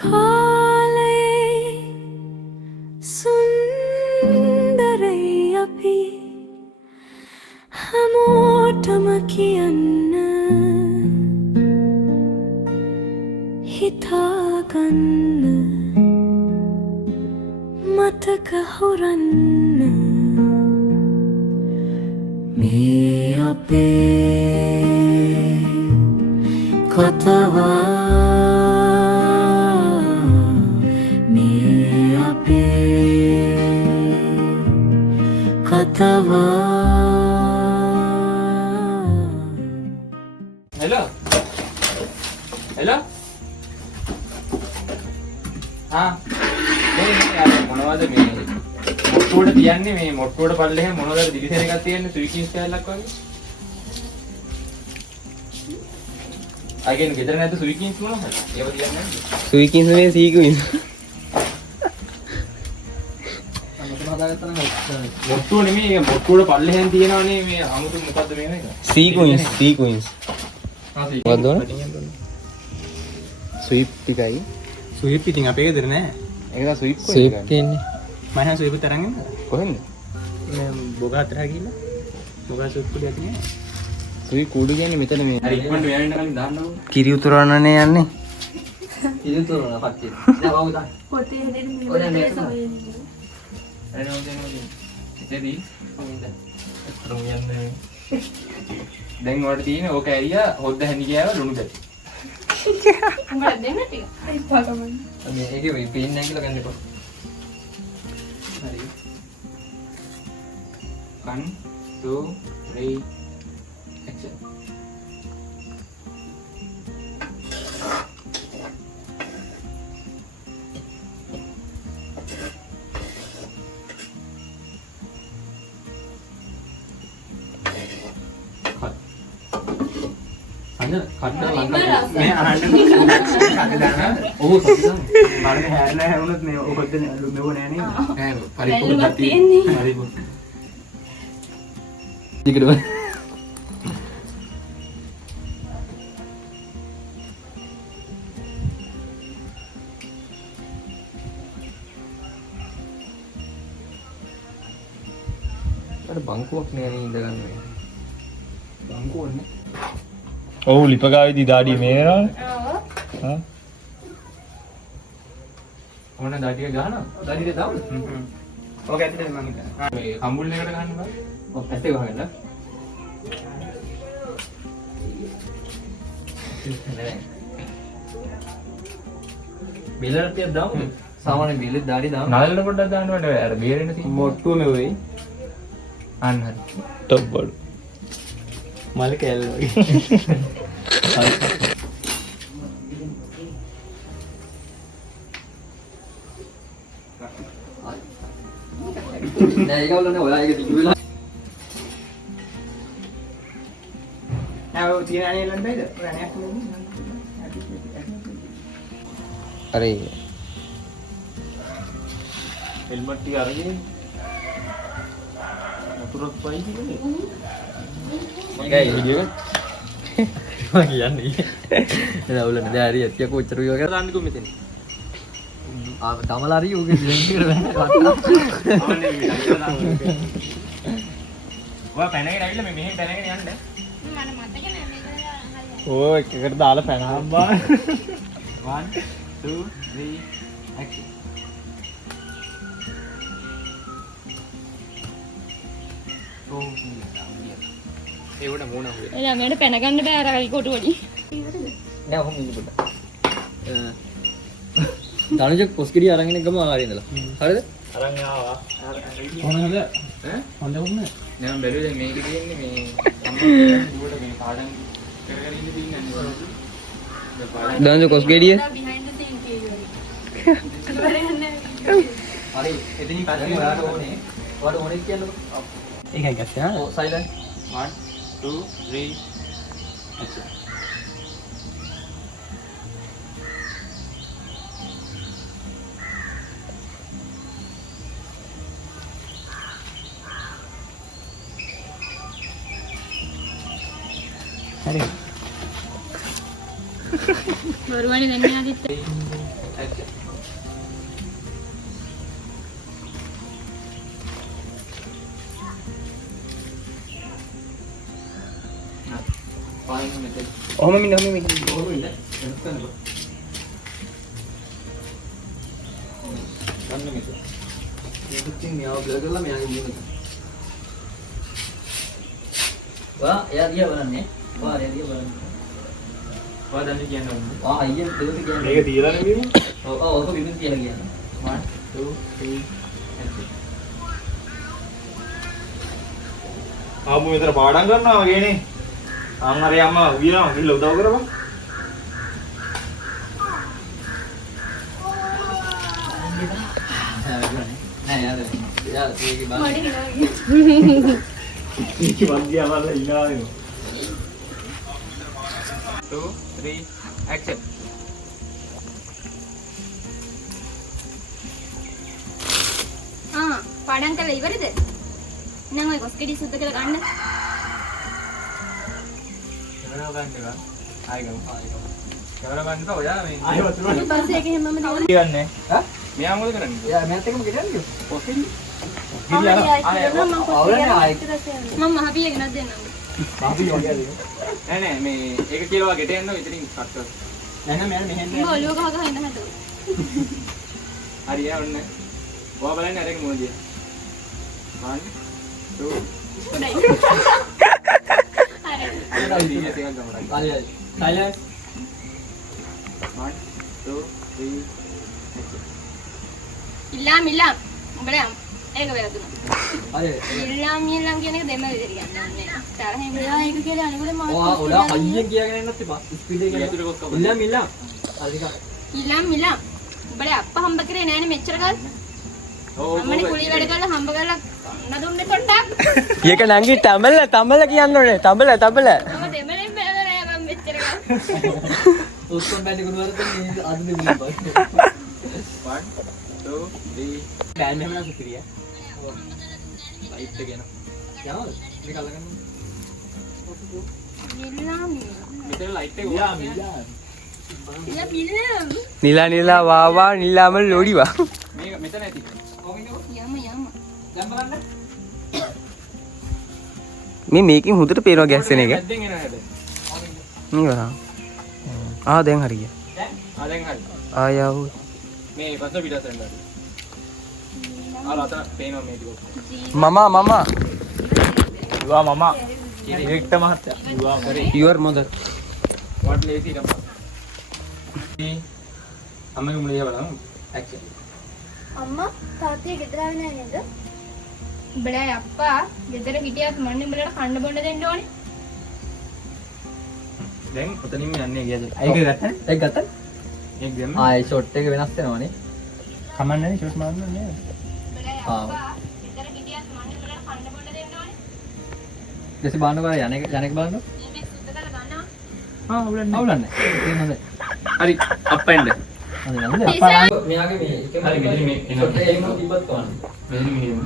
කාලයේ සුන්දරයි අපි හැමෝටම කියන්න හිතාගන්න මතක හොරන්න මේ අපේ කතාව Hello. Hello. हाँ. नहीं මොනවද මේ මොට්ටුවට තියන්නේ මේ මොට්ටුවට පල්ලෙහෙ මොනවද දිලිසෙන එකක් තියන්නේ ස්විචිස් කැලලක් වගේ. අයිගෙන ගෙදර නැද්ද ස්විචිස් මොනවද? ඒව තියන්නේ නැද්ද? ස්විචිස් නේ සීකුයිස්. මොට්ටුව නෙමෙයි මොට්ටුවට පල්ලෙහෙන් තියනවනේ මේ 아무තු මොකද්ද මේ එක? සීකුයිස්. මොකද්ද ඕන? ස්විප් ටිකයි. ස්විප් ඉතින් අපේ ගෙදර නෑ. ඒක තමයි ස්විප් කොහෙද? ස්විප් කියන්නේ. මම හිතා ස්විප් තරංග එන්න. කොහෙන්ද? මේ බොගා අතර ගිහිල්ලා. බොගා ස්විප් කුඩියක් නේ. ස්විප් කුඩු කියන්නේ මෙතන මේ. හරි ඉක්මනට මෙයා වෙන්න කලින් දාන්න ඕනේ. කිරි උතුරවන්නනේ යන්නේ. ඉතින් තෝරන පස්සේ. දැන් වහු දාන්න. පොතේ හැදෙන ඔය දැන් මේ මේක ඉතින් අතරුම් යන්නේ. දැන් වලට තියෙන ඕක ඇරියා හොද්ද හැඳි ගෑව ලුණු දැටි. උඹලා දෙන්න ටික. හරි පාගමන්න. මේ ඒකේ මේ පේන්නේ නැහැ කියලා ගන්නකො. හරි. 1 2 3 action. කඩන මේ අහන්න කඩදාන ඔව් සතුටුයි බලන්න හැරලා හැරුණොත් මේ ඔකද මෙව නෑ නේද ඈ පරිපූර්ණ තියෙන්නේ පරිපූර්ණ ටිකඩව අර බංකුවක් නෑ නේ ඉඳ ගන්න බංකුවන්නේ ඔව් ලිපගාවේදී දාඩිය මේනවා. හා. ඕන දාඩිය ගහනවා. දාඩිය දාමු. ඔක ඇතුලේ මම හිතන්නේ. මේ කම්බුල් එකට ගන්න බෑ. ඔව් පැත්තේ ගහගන්න. බෙලරට තියක් දාමු. සාමාන්‍ය බෙලෙත් දාඩිය දාමු. නලල පොඩ්ඩක් දාන්න බෑ. අර බේරෙන්න තියෙන මොට්ටුව නෙවෙයි. අන්න හරි. ටොප් බඩු. මල් කැල්ල වගේ. නෑ ඒක වලනේ ඔයා ඒක දිගු වෙලා. ආව තියෙන අනේ ලන්න බෑද? රණයක් නෙමෙයි. අර හෙල්මට් ටික අරගෙන වතුරක් පයි කියන්නේ. ඒකයි වීඩියෝ එක. මම කියන්නේ. එදා උලන දැන් හරි ඇත්තිය කොච්චර වගේ කරලා දාන්නකෝ මෙතන. තමලා හරි උගේ දිලෙන් කියලා ආන්නේ මේ අයියලා දාන්න. ඔයා පැනගෙන ඇවිල්ලා මේ මෙහෙන් පැනගෙන යන්න. මට මතක නෑ මේක හරියට. ඕ එකකට දාලා පැනහම් බා. 1 2 3 action. ඒවට මොන හොය. එලා මට පැන ගන්න බෑ අර කයි කොටු වලින්. නෑ ඔහොම ඉන්න පොඩ්ඩක්. ධනජ පොස්කිරිය අරන් ඉන්න ගම ආරිය ඉඳලා. හරිද? අරන් ආවා. කොහොමද? ඈ? හොඳ වුණේ? නෑ මම බැලුවේ දැන් මේකේ තියෙන්නේ මේ සම්මත දුවට මේ පාඩම් කරගෙන ඉන්න තියෙන්නේ නේද? දන්ජ කොස් ගෙඩිය? behind the scene කියනවා. හරි එතනින් පස්සේ ඔයාලට ඕනේ. ඔයාලට ඕනේ කියන්නකො. ඒකයි ගැස්සා. ඔව් සයිලන්ට්. 1 2 3 action. හරි. බොරුවනේ වෙන්නේ ආදිත්. ඔහොම මින්න ඔහොම මින්න. Wah, ya dia බලන්නේ. Wah, ya dia බලන්නේ. ඔයා දන්නේ කියන්න ඕනේ. ආ අයියෙන් දෙලොත් කියන්නේ. මේක තියලා නෙමෙයි. ඔව් ඔව් ඔක විදිහට කියලා කියන්නේ. 1 2 3 ආපු මෙතන පාඩම් කරනවා වගේනේ. අම්මරේ අම්මා උයනවා ගිහලා උදව් කරපන්. නෑ යාද. යා මේක බලන්න. මඩ හිනා. මේක වන්දිය අමල්ලා ඉනානේ. 2 3 action. පාඩම් කරලා ඉවරද? නම් ඔය කොස්කෙඩි සුද්ධ කරලා ගන්න. කැමරාව ගන්න එක. ආයෙ ගමු. කැමරාව ගන්න එපා. ඔයා මේ ආයෙ වතුර ඊට පස්සේ ඒක හැමම දාන්න. කියන්නේ. ඈ? මෙයා මොකද කරන්නේ? යා මෑත් එකම ගෙඩන්නේ. පොස්ටින්. මම ආයෙ මහපිය ගෙනත් දෙන්නම්. අපි වගේ නෑ නෑ මේ ඒක කියලා ගෙට යන්න ඉතින් කට් කර. නෑ නෑ මෑන් මෙහෙන් උඹ ඔළුව ගහ ගහ ඉන්න හැදුවා. හරි යා ඔන්න. ඔයා බලන්නේ අරගෙන මොනදිය? 1 2 උඩයි. හරි. සීරියස් එකක් ගමු. ආයෙ සයිලන්ස් 1 2 3 ඉල්ලාම් උඹලා ඒක වැරදුනා. ආයෙ ඉල්ලාම් කියන එක දෙම විදිහට කියන්නේ. තරහින් මෙයා ඒක කියලා අනුගුණ මාත්. ඔයා අයියෙන් කියාගෙන එන්නත් එපා ස්පීඩ් එක යතුරු කොක්ක ඉල්ලම් අධික ඉල්ලාම් උඹලා අප්පා හම්බ කරේ නෑනේ මෙච්චර කාල. අම්මනේ කුලී වැඩ කරලා හම්බ කරලා නදුන්නේ පොඩ්ඩක්. ඒක නංගි තඹල කියන්න ඕනේ. තඹල. මම දෙමළෙන් බැලුවා නෑ මම මෙච්චර කාල. උස්සන් බැටි කුණුවරට මේ අද දෙන්නේ බා 1 2 3 බෑන් එහෙම නම් සුපිරිය ලයිට් එක යනවා. යනවද මේක අල්ලගන්න ඉල්ලාම් මෙතන ලයිට් එක නිලා වාවා නිලාමල් ලෝඩිවා. මේක මෙතන ඇති. යම දැන් බලන්න මේ මේකෙන් හොඳට පේනවා ගැස්සෙන එක. දැන් එනවා හැබැයි. මේ වරා. දැන් හරිය. දැන් හරි. ආයව. මේ පස්ස පිටසෙන් ගන්න. අතන පේනවා මේ ටික. මම දුවා මම ඩිරෙක්ටර් මහත්තයා දුවා කරේ යුවර් මොදර්. what lazy number. අම්මගේ මුලිය බලමු. action. අම්මා තාත්තේ ගෙදර ආවේ නෑ නේද? උඹලා අප්පා ගෙදර හිටියත් මන්නේ උඹලට කන්න බොන්න දෙන්න ඕනේ. දැන් ඔතනින් යන්නේ ගියද? ඒක ගත්තා ඒක ගත්තා ඒක දැම්ම. ආයේ ෂොට් එක වෙනස් වෙනවනේ කමන්නේ නැහැ ෂොට් මාරන්න නෑ. උඹලා අප්පා ගෙදර හිටියත් මන්නේ උඹලට කන්න බොන්න දෙන්න ඕනේ. දැසි බාන්න බාර යන්නේ බලන්න මේ සුද්ධ කරලා ගන්නවා. අවුලන්නේ තේරෙනවද හරි අප්පෙන්ද. හරි නේද අප්පා මෙයාගේ මේ හරි මෙතන මේ ෂොට් එක එහෙම තිබ්බත් කවන්න මෙහෙම මෙහෙම.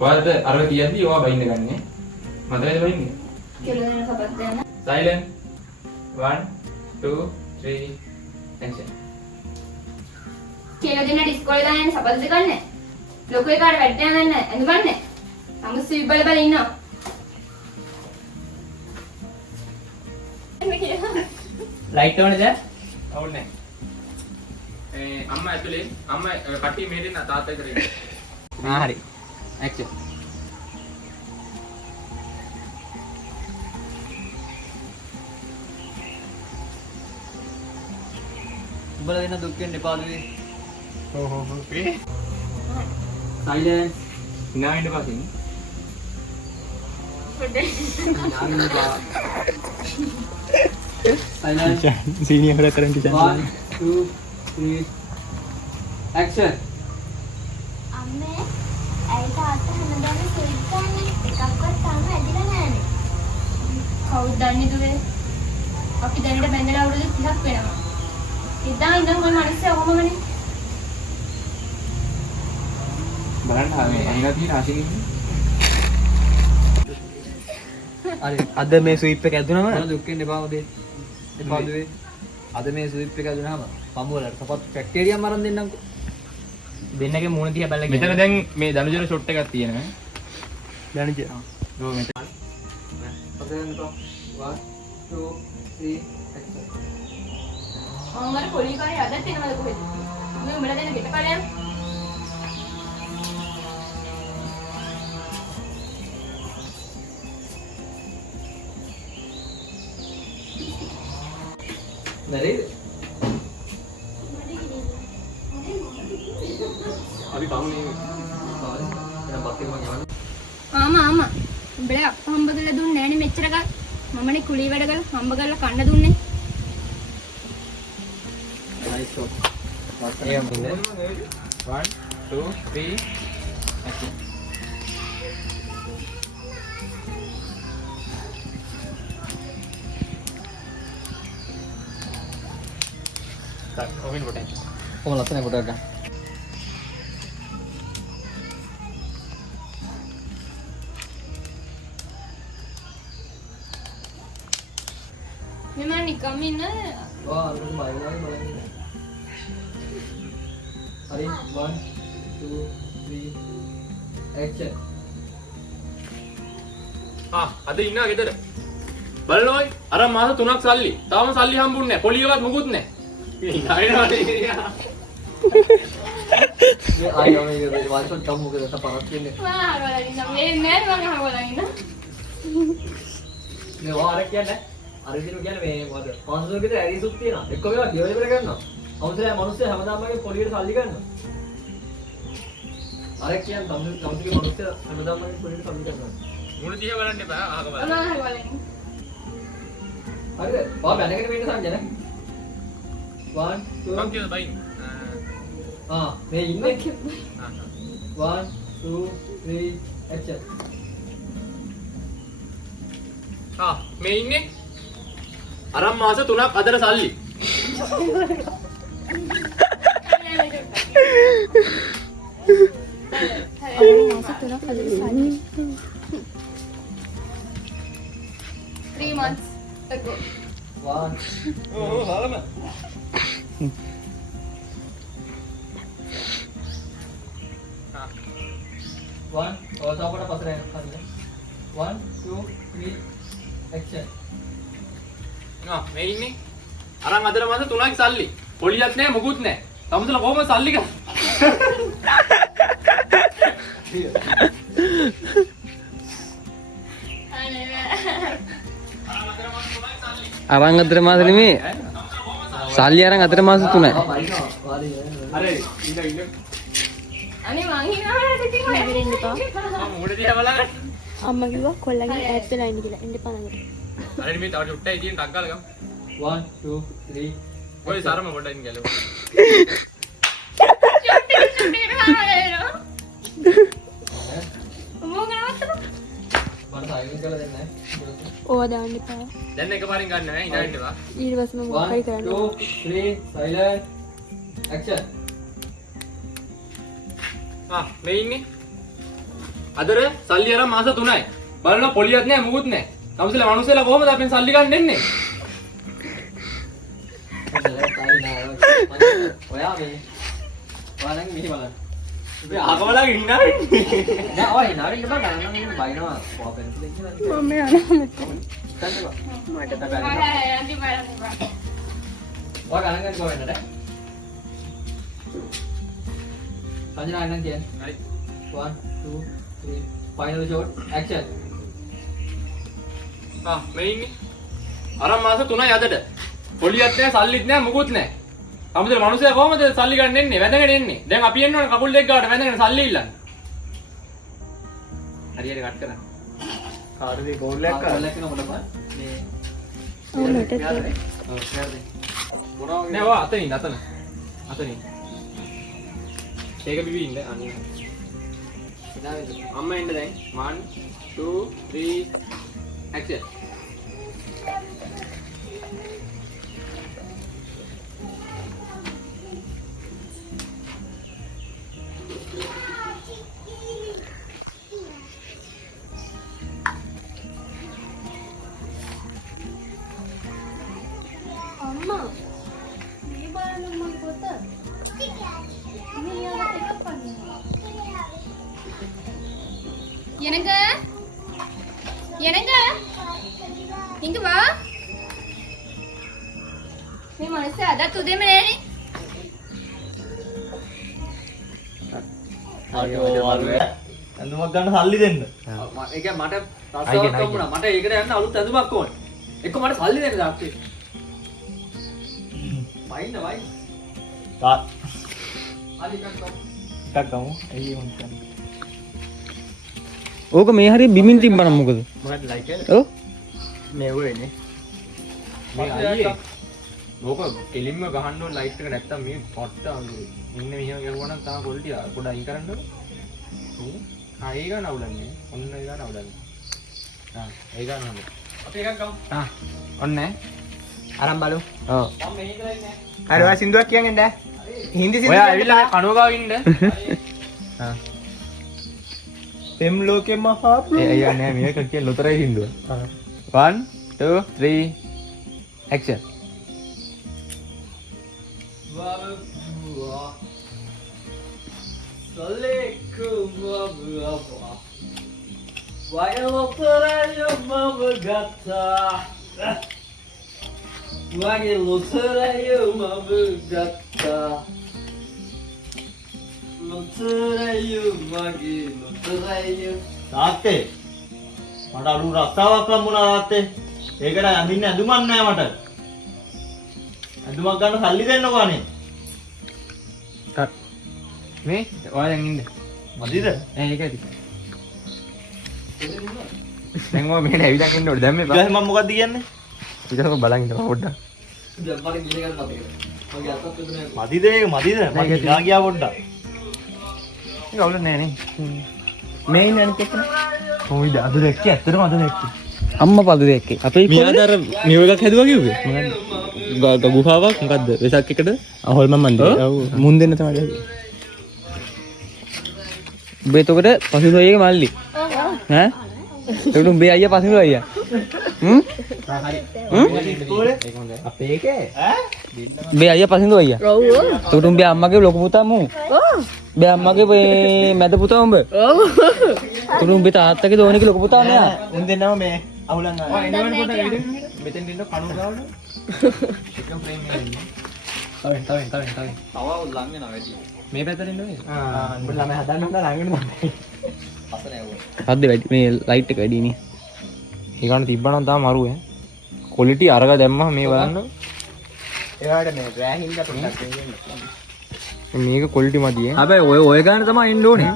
වාද අර කියද්දි ඔයා බයින්න ගන්නෙ. මතකද බයින්නේ? කියලා දෙන සපත් දෙන්න. silent 1 2 3 action. කියලා දෙන්න ඉස්කෝලේ දාන්නේ සපත්ද ගන්න. ලොකු එකාට වැඩ යන්න ඇඳුම්න්නේ. අමුස්සු ඉබ්බල බල ඉන්නවා. ලයිට් ඕනේ දැන් අවුල් නැහැ. අම්මා ඇතුලේ අම්මා කට්ටිය මේ දෙන්න තාත්තා ඉදර ඉන්න. හරි action. උඹලා වෙන දුක් වෙන්න එපා දුවේ ඕකේ. සයිලන්ස් ඉනා ඉන්න පස්සේ සයිලන්ස් සීනියර් කරන් ටීචර්. 1 2 3 action අම්මේ ඇයි තාත්තා හැමදාම ස්වීට් කන්නේ එකක්වත් තාම ඇදිලා නැහැනේ. කවුද දන්නේ දුවේ? අපි දැනට බැඳලා අවුරුදු 30ක් වෙනවා. ඉදා ඉඳන් ඔය මිනිස්සු ඔහොමනේ. බලන්න මේ ඇහිලා තියෙන ආශිනින්. හරි අද මේ ස්විප් එක ඇදුනම දුක් වෙන්න එපා උදේ පාදුවේ අද මේ ස්විප් එක දුනහම පම්බුවලට සපත් ෆැක්ටේරියා මරන් දෙන්නම්කෝ. දෙන්නගේ මූණ දිහා බලලා මෙතන දැන් මේ දනුජර ෂොට් එකක් තියෙනවා. දැනජ. ඔව් මෙතන. පස්සේ 1 2 3 action. අම්මර පොලි කාරේ අදත් එනවද කොහෙද? මේ උඹලා දෙන ගෙට කඩයන්. නේද? අපි කවුනේ? එනම් බක්කේ මම යවන්න. ආමා උඹලා අප්ප හම්බ කරලා දුන්නේ නෑනේ මෙච්චර කල්. මමනේ කුලී වැඩ කරලා හම්බ කරලා කන්න දුන්නේ. Nice shot. ඒක මොකද? 1 2 3 action. tak open button. කොහොම ලස්සන කොට ගන්න. මෙමන් නිකම් ඉන්න වා අර බයි බලන් ඉන්න. හරි 1 2 3 action. අද ඉන්නවා ගෙදර. බලනෝයි අර මාස 3ක් සල්ලි. තාම සල්ලි හම්බුන්නේ නැහැ. පොලියවත් මොකුත් නැහැ. මේ ආයෙ මේක වාචොත් කම් මොකද තපරක් කියන්නේ. වා හරවලා ඉන්න මේ නෑ මම හරවලා ඉන්න. මේ වාර කියන්නේ අර දිනු කියන්නේ මේ මොකද පන්සලක විතර ඇරිසුත් තියෙනවා. එක්ක මේවා ඩිවලොපර් කරනවා. අවුස්සලා මිනිස්සු හැමදාම වගේ පොලියට සල්ලි ගන්නවා. අර කියන්නේ තමතුගේ මිනිස්සු හැමදාම වගේ පොලියට සල්ලි ගන්නවා. මුණ දිහා බලන්න එපා. අහක බලන්න. මම හරවලා ඉන්න. හරිද? වා බැනගෙන වෙන්න සංජන. 1 2 මම කියන බයින්. මේ ඉන්නේ 1 2 3 action. මේ ඉන්නේ අරන් මාස 3ක් අදට සල්ලි. Three months ago. 1 ඕ හරම. 1 ඔතපොට පස්සට යන්න 1 2 3 action. මේ ඉන්නේ අරන් අදට මාස 3ක් සල්ලි. පොලියක් නැහැ මොකුත් නැහැ. තමසල කොහොමද සල්ලි ගන්න? අරන් අතර මාස නෙමේ. සල්ලි අරන් අතර මාස 3යි. අර ඉන්න. අනේ මං හිනාවට ඉතින් ඔය නැගිටින්න එපා. මුණ දිහා බලන්න. අම්මා කිව්වා කොල්ලගේ ඈත් වෙලා ඉන්න කියලා. එන්න එපා ළඟට. අර මේ තව චුට්ටයි තියෙන ටක් ගාලා ගමු. 1 2 3 ඔය සරම පොඩ්ඩකින් ගැලවෙ. චුට්ටි හරවලා මොකක්ද? මට සයිලන්ට් කරලා දෙන්න. ඕවා දාන්න එපා. දැන් එකපාරින් ගන්න නෑ ඉඳන් ඉන්නවා. ඊට පස්සේ මම මොකක්ද 1 කරන්නේ? 2 3 silent action. මේ ඉන්නේ අදර සල්ලි අරන් මාස 3යි. බලන්න පොලියක් නෑ මොකුත් නෑ. තමසල මිනිස්සුලා කොහොමද අපෙන් සල්ලි ගන්න එන්නේ? ඔයා මේ ඔයාලගේ මෙහි බලන්න. මේ අහකවලා ඉන්නා වෙන්නේ. නෑ ඔය නාවෙන්න බෑ ගන්න නම් බයිනවා. ඔයා පෙන්සිල් එක කියලා. මම යනවා මෙතන. මට අන්ති බලන්න. ඔයා ගණන් ගන්න කොහෙන්ද? සංජනා එන්න කියන්නේ. හරි. 1 2 3 final shot action. මේ ඉන්නේ අරන් මාස 3යි අදට. පොලියක් නෑ සල්ලිත් නෑ මොකුත් නෑ. තමසල මිනිස්සුලා කොහොමද සල්ලි ගන්න එන්නේ? වැඳගෙන එන්නේ. දැන් අපි එන්න ඕනේ කකුල් දෙක ගාවට වැඳගෙන සල්ලි ඉල්ලන්න. හරියට කට් කරන්න. කාර්යයේ ගෝල් එකක් කොල්ලක් කෙනා මොකද මේ ඔව් මට ඔව් ෂෙයාර් නෑ ඔය අතනින්. ඒක බිබී ඉන්න අන්න. අම්මා එන්න දැන් 1 2 3 action. පොත. ලියාගත්ත එකක් පන්නවා. යනක ඉංග වා මේ මනස අදත් උදේම නෑනේ. ඇඳුමක් ගන්න සල්ලි දෙන්න. ඒක මට රස්සාවක් වුණා. මට ඒකට යන්න අලුත් ඇඳුමක් ඕනේ. එක්ක මට සල්ලි දෙන්න දාක්කේ. වයින්න. හරි එකක් ගමු. එයි උන් කියන්නේ. ඕක මේ හරිය බිමින් තිබ්බනම් මොකද? මොකක්ද ලයික් එක? ඔව්. මේ වෙන්නේ. මේ අයියේ. ඕක කෙලින්ම ගහන්න ඕන ලයිට් එක නැත්තම් මේ පොට්ට ඉන්න මෙහෙම ගහුවා නම් තා කොල්ටි පොඩ අයින් කරන්න ඕන. ඒ ගන්න අවුලන්නේ. ඔන්න ඒ ගන්න අවුලන්නේ. ඒ ගන්න හොඳ. අපි එකක් ගමු. ඔන්න අරන් බලමු. ඔව්. මම මෙහෙ ඉඳලා ඉන්නේ. හරි ඔයා සින්දුවක් කියන් එන්න. හින්දි සින්දුවක්. ඔයා ඇවිල්ලා කණුව ගාව ඉන්න. පෙම් ලෝකේ මහා අයියා නෑ මේක කියන ලොතරයි හින්දුව. 1 2 3 action. තාත්තේ මට අලු රස්සාවක් ලම්බුණා තාත්තේ. ඒකට අඳින්න ඇඳුමක් නෑ මට. ඇඳුමක් ගන්න සල්ලි දෙන්නකෝ අනේ. මේ ඔයා දැන් ඉන්න. මදිද? ඒක ඇති. දැන් ඔය මෙහෙට ඇවිදන් ඉන්න ඕනේ. දැන් මේ ඊට මම මොකද්ද කියන්නේ? ඊට බලන් ඉන්න පොඩ්ඩක්. දැන් මට ගිහින් ගන්න මතකද? මගේ අතත් තුනේ මදිද ඒක මදිද? මම ගියා ගියා පොඩ්ඩක්. ඒක අවුල නෑ නේ. මේ ඉන්න අනිත් එක. කොහොමද අද දැක්කේ? ඇත්තටම අද දැක්කේ. අම්මා පද දෙකේ. අපේ මෙයාද අර මෙව එකක් හැදුවා කිව්වේ? මොකද්ද? ගුහාවක් මොකද්ද? වෙසක් එකද? හොල්ම මන්දේ. ඔව්. මුන් දෙන්න තමයි. උඹේ එතකොට පසින්දෝ එකේ මල්ලි. ඈ? ඒකට උඹේ අයියා පසින්දෝ අයියා. අපේ එකේ උඹේ අයියා පසින්දෝ අයියා. ඔව්. ඒකට උඹේ අම්මගේ ලොකු පුතා මූ. උඹේ අම්මගේ මේ මැද පුතා උඹ. ඔව්. ඒකට උඹේ තාත්තගේ දෝනිගේ ලොකු පුතා මෙයා. උන් දෙන්නම මේ අහුලන් ආවා. එනවන පොඩ්ඩක් ඇවිදින්න. මෙතෙන් ඉන්න කණු ගාවන. එකම ෆ්‍රේම් එකේ ඉන්න. තවෙන්. තව ලං වෙනවා වැඩි. මේ පැත්තට ඉන්න ඕනේ. උඹ ළමයි හදන්න හොඳ ළඟට තමයි. අසනේ වුණා. හද්ද වැඩි මේ ලයිට් එක වැඩි නේ. ඒකන තිබ්බනම් තාම මරු ඈ. ක්වොලිටි අරග දැම්මම මේ බලන්න. ඒවට මේ රෑහින්ද පොඩ්ඩක් වෙන්න. මේක ක්වොලිටි මදි ඈ. හැබැයි ඔය ගාන තමයි එන්න ඕනේ.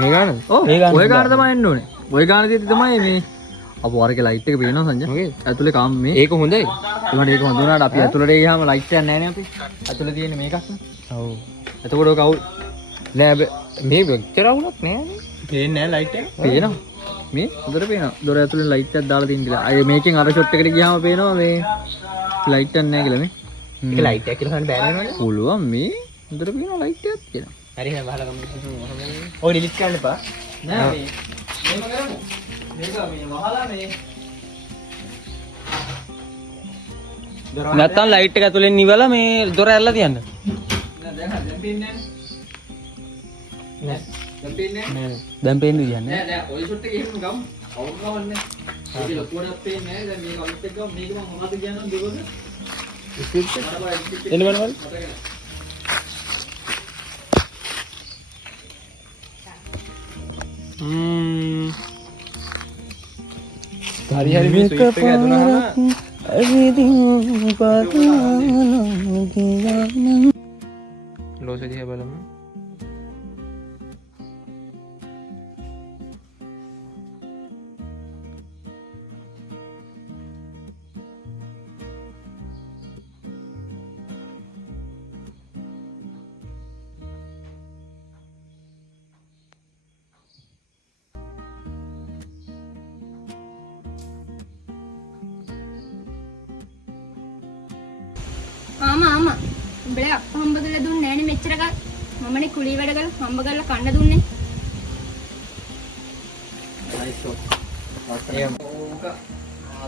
මේ ගානද? ඔව් ඔය ගාන තමයි එන්න ඕනේ. ඔය ගාන තියෙද්දි තමයි මේ අපෝ අරගේ ලයිට් එක පේනවා සංජය. ඇතුලේ කාම් මේ. ඒක හොඳයි. ඒකට ඒක හොඳ වුණාට අපි ඇතුලට ගියාම ලයිට් එකක් නැහැ නේ අපි. ඇතුලේ තියෙන්නේ මේකක් නේ. ඔව්. එතකොට ඔය කවුල් නෑ මේ වෙච්චර වුණත් නෑ නේ. පේන්නේ නැහැ ලයිට් එක. පේනවා. මේ හොඳට පේනවා. දොර ඇතුලේ ලයිට් එකක් දාලා තියෙන කියලා. අය මේකෙන් අර ෂොට් එකට ගියාම පේනවා මේ ලයිට් එකක් නැහැ කියලා නේ. ඒක ලයිට් එක කියලා හන් බෑනේ නේද? පුළුවන් මේ හොඳට පේනවා ලයිට් එකක් කියලා. හරි නෑ බහලා ගමු. ඔය ඩිලීට් කරන්න එපා. නෑ මේ මේක කරමු. මේක මේ වහලා මේ නැත්තම් ලයිට් එක ඇතුලෙන් නිවලා මේ දොර ඇරලා තියන්න. නෑ දැන් පේන්නේ නෑ. දැන් පේන්නේ නෑ. දැන් පේන්නේ කියන්නේ. නෑ නෑ ඔය ෂොට් එක එහෙම ගමු. අවුල් ගවන්නේ. ඒක ලොකුවට පේන්නේ නෑ. දැන් මේක අලුත් එක ගමු. මේක මම මොනවද කියනනම් දෙවොද? එන්න බලන්න. හරි මේ ස්විච් එක ඇදුනහම ලෝස දිහා බලමු. ආමා උඹලා අප්ප හම්බ කරලා දුන්නේ නෑනේ මෙච්චර කල්. මමනේ කුලී වැඩ කරලා හම්බ කරලා කන්න දුන්නේ.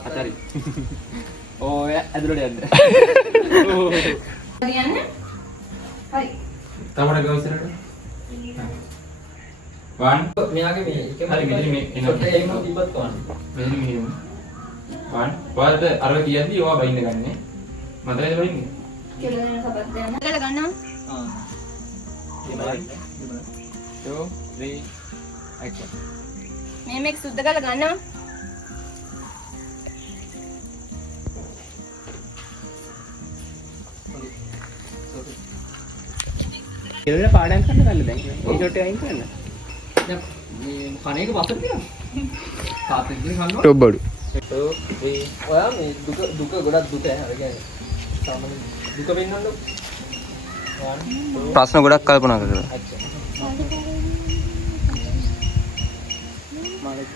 හතරි. ඔය ඇතුළට යන්න. හරියන්නේ? හරි. තමර ගවසරට 1 මෙයාගේ මේ එකම හරි මෙතන මේ එනවා. ෂොට් එක එහෙම තිබ්බත් කවන්න. මෙහෙම මෙහෙම 1 ඔයාලට අර කියද්දි ඔයා බයින්න ගන්නෙ මන්දරේ බයින්නේ කියලා දෙන සබත් දෙන්න. ගල ගන්නවා. 2 3 action මේ මේක සුද්ධ කරලා ගන්නවා. කියලා පාඩම් කරන්න ගන්න දැන්. ඒ ෂොට් එක අයින් කරන්න. දැන් මේ කණේක වසර තියෙනවා. තාත්තෙන් කන්නවා. ටොප් බඩු. 2 3 ඔයා මේ දුක ගොඩක් දුක ඈ. අර කියන්නේ සාමාන්‍ය දුක වෙන්නන්නකො. 1 ප්‍රශ්න ගොඩක් කල්පනා කරලා. action. මාළේ